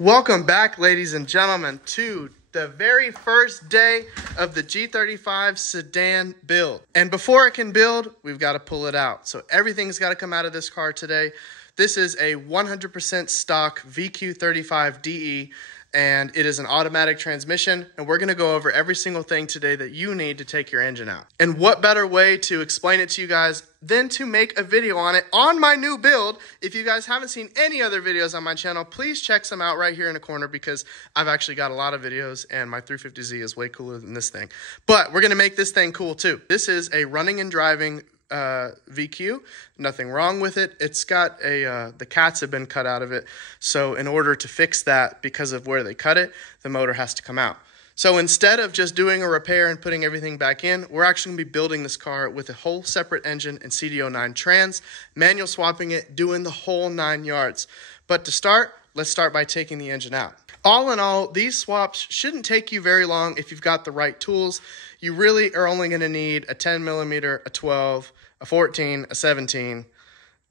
Welcome back, ladies and gentlemen, to the very first day of the G35 sedan build. And before it can build, we've got to pull it out. So everything's got to come out of this car today. This is a 100% stock VQ35DE, and it is an automatic transmission, and we're going to go over every single thing today that you need to take your engine out. And what better way to explain it to you guys than to make a video on it on my new build. If you guys haven't seen any other videos on my channel, please check some out right here in the corner, because I've actually got a lot of videos and my 350Z is way cooler than this thing. But we're going to make this thing cool too. This is a running and driving VQ. Nothing wrong with it. It's got the cats have been cut out of it. So in order to fix that, because of where they cut it, the motor has to come out. So instead of just doing a repair and putting everything back in, we're actually going to be building this car with a whole separate engine and CDO9 trans, manual swapping it, doing the whole 9 yards. But to start, let's start by taking the engine out. All in all, these swaps shouldn't take you very long if you've got the right tools. You really are only going to need a 10 millimeter, a 12, a 14, a 17,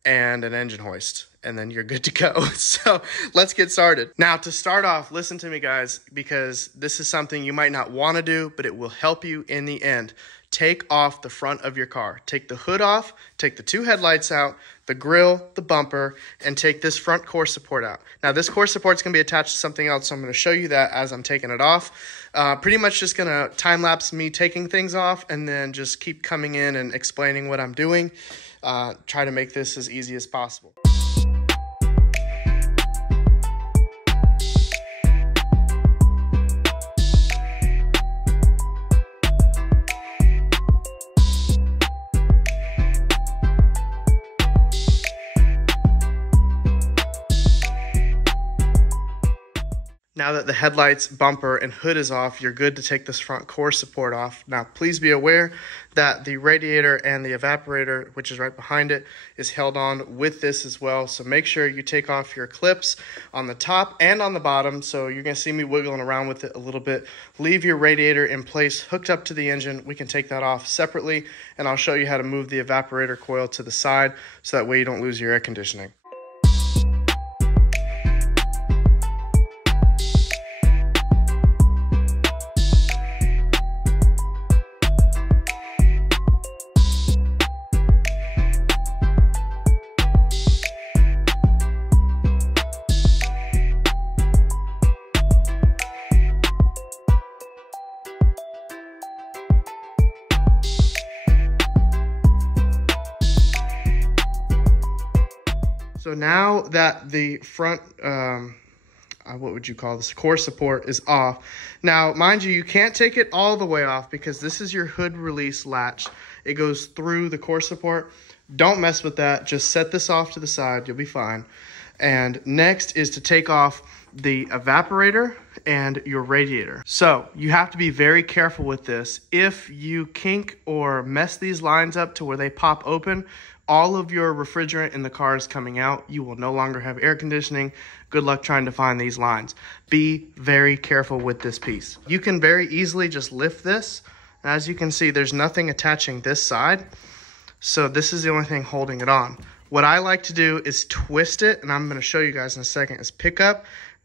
and an engine hoist, and then you're good to go. So let's get started. Now, to start off, listen to me, guys, because this is something you might not want to do, but it will help you in the end. Take off the front of your car. Take the hood off, take the 2 headlights out, the grille, the bumper, and take this front core support out. Now, this core support is going to be attached to something else, so I'm going to show you that as I'm taking it off. Pretty much just going to time-lapse me taking things off and then just keep coming in and explaining what I'm doing. Try to make this as easy as possible. Now that the headlights, bumper, and hood is off, you're good to take this front core support off. Now, please be aware that the radiator and the evaporator, which is right behind it, is held on with this as well. So make sure you take off your clips on the top and on the bottom. So you're going to see me wiggling around with it a little bit. Leave your radiator in place, hooked up to the engine. We can take that off separately, and I'll show you how to move the evaporator coil to the side so that way you don't lose your air conditioning. So now that the front, what would you call this, core support is off. Now, mind you, you can't take it all the way off because this is your hood release latch. It goes through the core support. Don't mess with that. Just set this off to the side. You'll be fine. And next is to take off the evaporator and your radiator. So you have to be very careful with this. If you kink or mess these lines up to where they pop open, all of your refrigerant in the car is coming out. You will no longer have air conditioning. Good luck trying to find these lines. Be very careful with this piece. You can very easily just lift this. As you can see, there's nothing attaching this side. So this is the only thing holding it on. What I like to do is twist it, and I'm going to show you guys in a second, is pick up,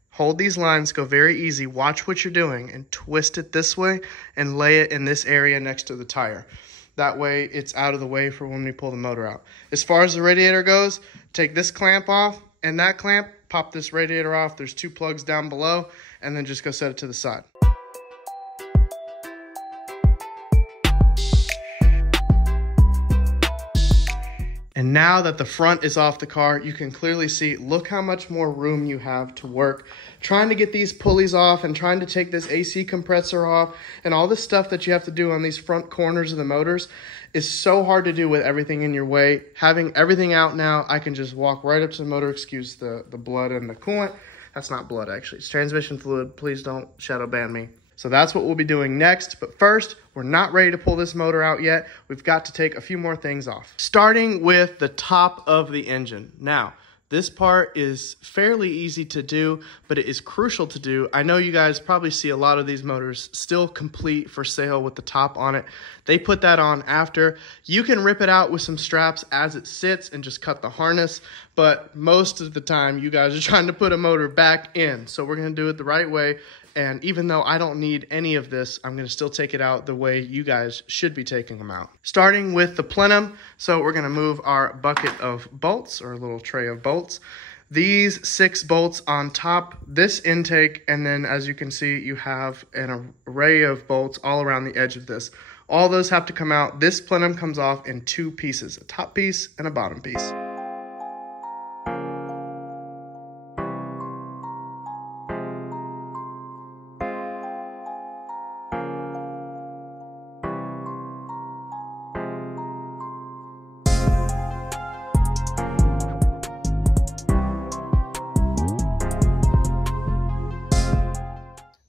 hold these lines, go very easy, watch what you're doing, and twist it this way and lay it in this area next to the tire. That way it's out of the way for when we pull the motor out. As far as the radiator goes, take this clamp off and that clamp, pop this radiator off. There's 2 plugs down below, and then just go set it to the side. And now that the front is off the car, you can clearly see, look how much more room you have to work. Trying to get these pulleys off and trying to take this AC compressor off and all the stuff that you have to do on these front corners of the motors is so hard to do with everything in your way. Having everything out now, I can just walk right up to the motor, excuse the blood and the coolant. That's not blood, actually. It's transmission fluid. Please don't shadow ban me. So that's what we'll be doing next. But first, we're not ready to pull this motor out yet. We've got to take a few more things off. Starting with the top of the engine. Now, This part is fairly easy to do, but it is crucial to do. I know you guys probably see a lot of these motors still complete for sale with the top on it. They put that on after. You can rip it out with some straps as it sits and just cut the harness, but most of the time you guys are trying to put a motor back in. So we're gonna do it the right way. And even though I don't need any of this, I'm gonna still take it out the way you guys should be taking them out. Starting with the plenum. So we're gonna move our bucket of bolts, or a little tray of bolts. These 6 bolts on top, this intake, and then as you can see, you have an array of bolts all around the edge of this. All those have to come out. This plenum comes off in 2 pieces, a top piece and a bottom piece.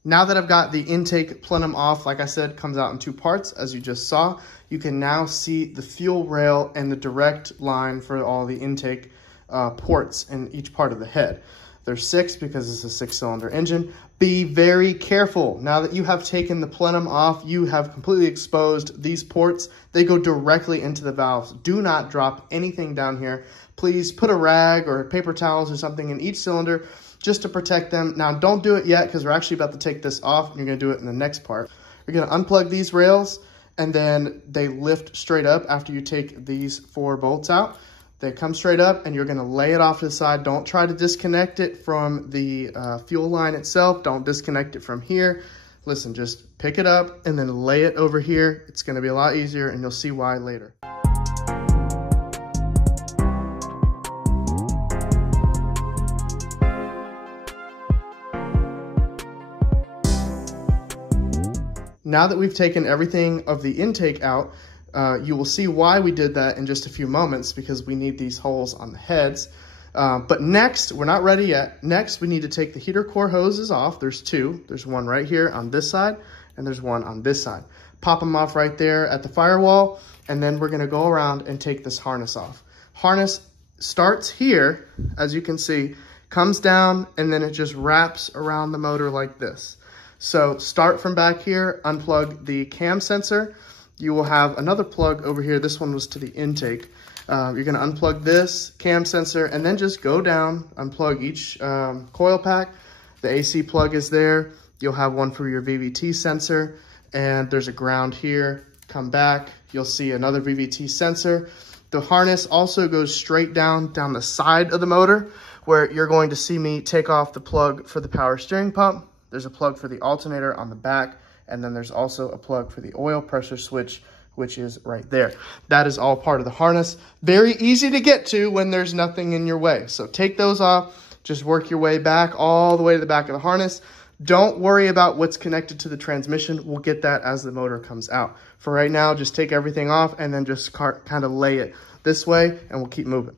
Now that I've got the intake plenum off, like I said, comes out in 2 parts, as you just saw. You can now see the fuel rail and the direct line for all the intake ports in each part of the head. There's 6 because it's a 6-cylinder engine. Be very careful. Now that you have taken the plenum off, you have completely exposed these ports. They go directly into the valves. Do not drop anything down here. Please put a rag or paper towels or something in each cylinder just to protect them. Now, don't do it yet because we're actually about to take this off, and you're gonna do it in the next part. You're gonna unplug these rails, and then they lift straight up after you take these 4 bolts out. They come straight up, and you're gonna lay it off to the side. Don't try to disconnect it from the fuel line itself. Don't disconnect it from here. Listen, just pick it up and then lay it over here. It's gonna be a lot easier, and you'll see why later. Now that we've taken everything of the intake out, you will see why we did that in just a few moments, because we need these holes on the heads. But next, we're not ready yet. Next, we need to take the heater core hoses off. There's 2. There's one right here on this side, and there's one on this side. Pop them off right there at the firewall, and then we're gonna go around and take this harness off. Harness starts here, as you can see, comes down, and then it just wraps around the motor like this. So start from back here, unplug the cam sensor. You will have another plug over here. This one was to the intake. You're gonna unplug this cam sensor and then just go down, unplug each coil pack. The AC plug is there. You'll have one for your VVT sensor, and there's a ground here. Come back, you'll see another VVT sensor. The harness also goes straight down the side of the motor, where you're going to see me take off the plug for the power steering pump. There's a plug for the alternator on the back, and then there's also a plug for the oil pressure switch, which is right there. That is all part of the harness. Very easy to get to when there's nothing in your way. So take those off, just work your way back all the way to the back of the harness. Don't worry about what's connected to the transmission. We'll get that as the motor comes out. For right now, just take everything off and then just kind of lay it this way, and we'll keep moving.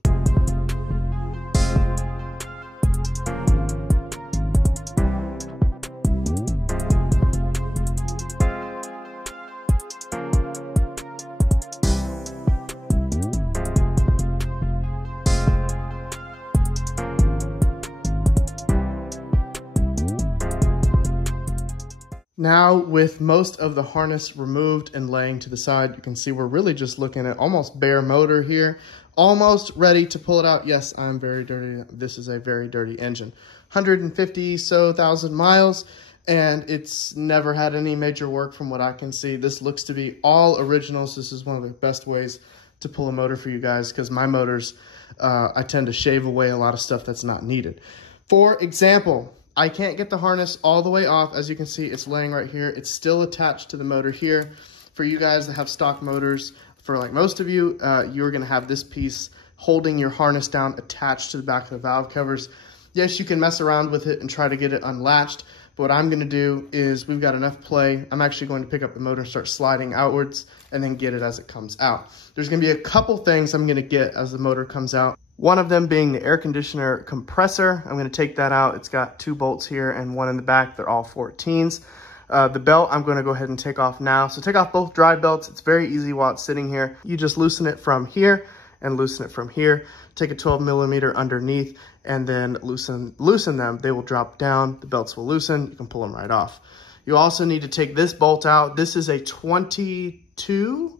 Now, with most of the harness removed and laying to the side, you can see we're really just looking at almost bare motor here, almost ready to pull it out. Yes, I'm very dirty. This is a very dirty engine. 150,000 miles, and it's never had any major work from what I can see. This looks to be all originals. This is one of the best ways to pull a motor for you guys, because my motors, I tend to shave away a lot of stuff that's not needed. For example, I can't get the harness all the way off. As you can see, it's laying right here. It's still attached to the motor here. For you guys that have stock motors, for like most of you, you're gonna have this piece holding your harness down attached to the back of the valve covers. Yes, you can mess around with it and try to get it unlatched, but what I'm gonna do is, we've got enough play. I'm actually going to pick up the motor and start sliding outwards and then get it as it comes out. There's gonna be a couple things I'm gonna get as the motor comes out. One of them being the air conditioner compressor. I'm gonna take that out. It's got 2 bolts here and 1 in the back. They're all 14s. The belt, I'm gonna go ahead and take off now. So take off both drive belts. It's very easy while it's sitting here. You just loosen it from here and loosen it from here. Take a 12mm underneath and then loosen them. They will drop down. The belts will loosen. You can pull them right off. You also need to take this bolt out. This is a 22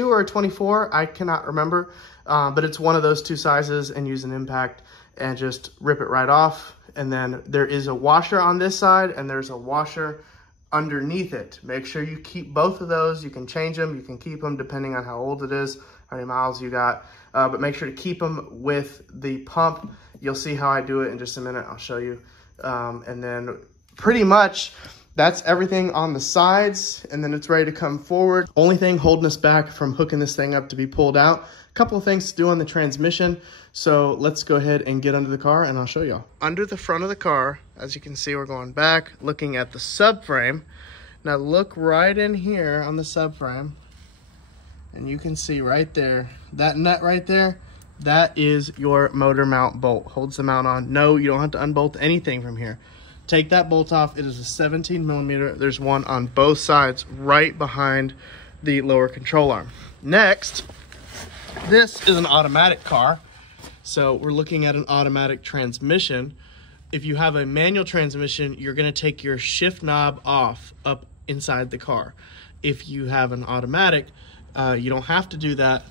or a 24, I cannot remember. but it's one of those two sizes, and use an impact and just rip it right off. And then there is a washer on this side and there's a washer underneath it. Make sure you keep both of those. You can change them, you can keep them depending on how old it is, how many miles you got, but make sure to keep them with the pump. You'll see how I do it in just a minute. I'll show you. And then pretty much that's everything on the sides, and then it's ready to come forward. Only thing holding us back from hooking this thing up to be pulled out, a couple of things to do on the transmission. So let's go ahead and get under the car and I'll show y'all. Under the front of the car, as you can see, we're going back, looking at the subframe. Now look right in here on the subframe, and you can see right there, that nut right there, that is your motor mount bolt. Holds the mount on. No, you don't have to unbolt anything from here. Take that bolt off. It is a 17 millimeter. There's one on both sides right behind the lower control arm. Next, this is an automatic car. So we're looking at an automatic transmission. If you have a manual transmission, you're gonna take your shift knob off up inside the car. If you have an automatic, you don't have to do that.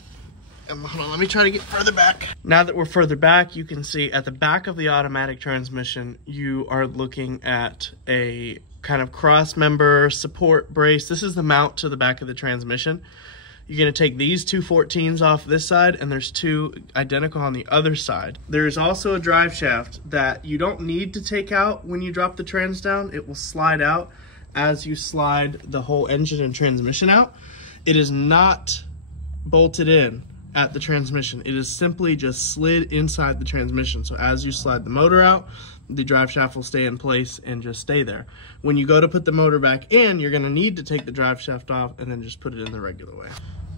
Hold on, let me try to get further back. Now that we're further back, you can see at the back of the automatic transmission, you are looking at a kind of cross member support brace. This is the mount to the back of the transmission. You're gonna take these two 14s off this side, and there's two identical on the other side. There's also a drive shaft that you don't need to take out when you drop the trans down. It will slide out as you slide the whole engine and transmission out. It is not bolted in at the transmission. It is simply just slid inside the transmission. So as you slide the motor out, the drive shaft will stay in place and just stay there. When you go to put the motor back in, you're gonna need to take the drive shaft off and then just put it in the regular way.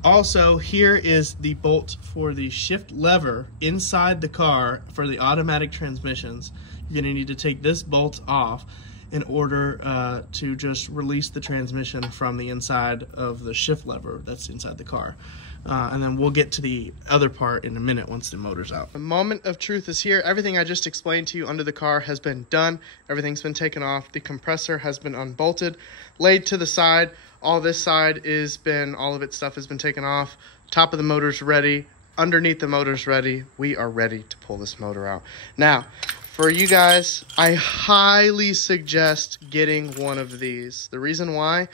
Also, here is the bolt for the shift lever inside the car for the automatic transmissions. You're gonna need to take this bolt off in order to just release the transmission from the inside of the shift lever that's inside the car. And then we'll get to the other part in a minute once the motor's out. The moment of truth is here. Everything I just explained to you under the car has been done. Everything's been taken off. The compressor has been unbolted, laid to the side. All this side is been, all of its stuff has been taken off. Top of the motor's ready. Underneath the motor's ready. We are ready to pull this motor out. Now, for you guys, I highly suggest getting one of these. The reason why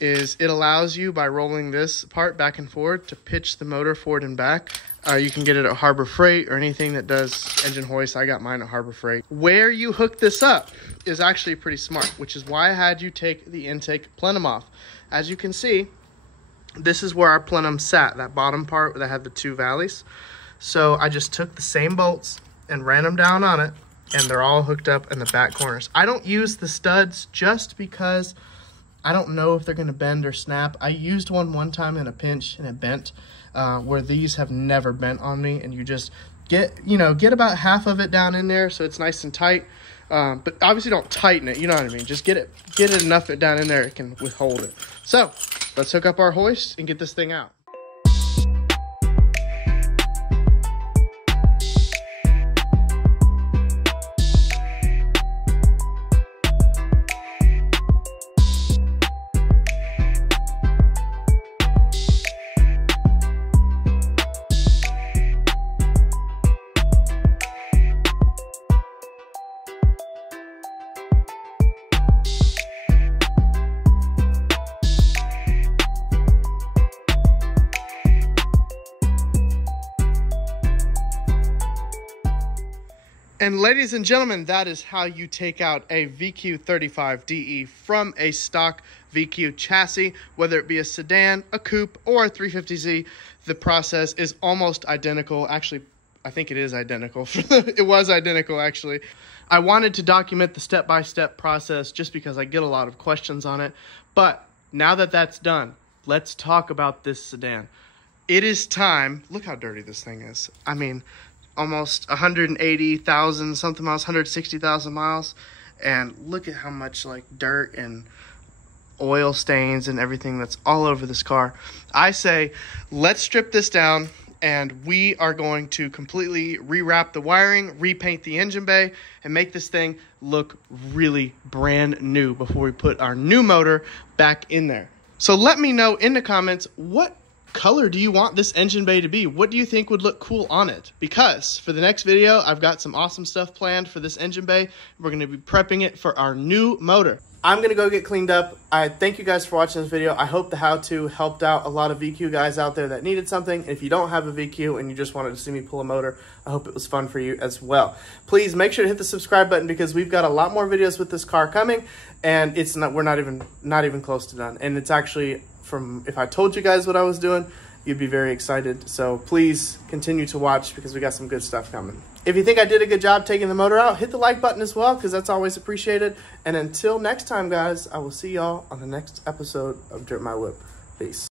is it allows you, by rolling this part back and forward, to pitch the motor forward and back. You can get it at Harbor Freight or anything that does engine hoist. I got mine at Harbor Freight. Where you hook this up is actually pretty smart, which is why I had you take the intake plenum off. As you can see, this is where our plenum sat, that bottom part that had the two valleys. So I just took the same bolts and ran them down on it, and they're all hooked up in the back corners. I don't use the studs just because I don't know if they're gonna bend or snap. I used one time in a pinch and it bent, where these have never bent on me, and you just get about half of it down in there so it's nice and tight. But obviously don't tighten it, you know what I mean? Just get it enough down in there it can withhold it. So let's hook up our hoist and get this thing out. And ladies and gentlemen, that is how you take out a VQ35DE from a stock VQ chassis, whether it be a sedan, a coupe, or a 350Z. The process is almost identical. Actually, I think it is identical. It was identical, actually. I wanted to document the step-by-step process just because I get a lot of questions on it. But now that that's done, let's talk about this sedan. It is time. Look how dirty this thing is. I mean, almost 180,000 something miles, 160,000 miles, and look at how much like dirt and oil stains and everything that's all over this car. I say let's strip this down, and we are going to completely rewrap the wiring, repaint the engine bay, and make this thing look really brand new before we put our new motor back in there. So let me know in the comments, what color do you want this engine bay to be? What do you think would look cool on it? Because for the next video, I've got some awesome stuff planned for this engine bay. We're going to be prepping it for our new motor. I'm going to go get cleaned up. I thank you guys for watching this video. I hope the how-to helped out a lot of VQ guys out there that needed something. If you don't have a VQ and you just wanted to see me pull a motor, I hope it was fun for you as well. Please make sure to hit the subscribe button because we've got a lot more videos with this car coming, and we're not even close to done. And it's actually, if I told you guys what I was doing, you'd be very excited. So please continue to watch because we got some good stuff coming. If you think I did a good job taking the motor out, hit the like button as well because that's always appreciated. And until next time, guys, I will see y'all on the next episode of Drip My Whip. Peace.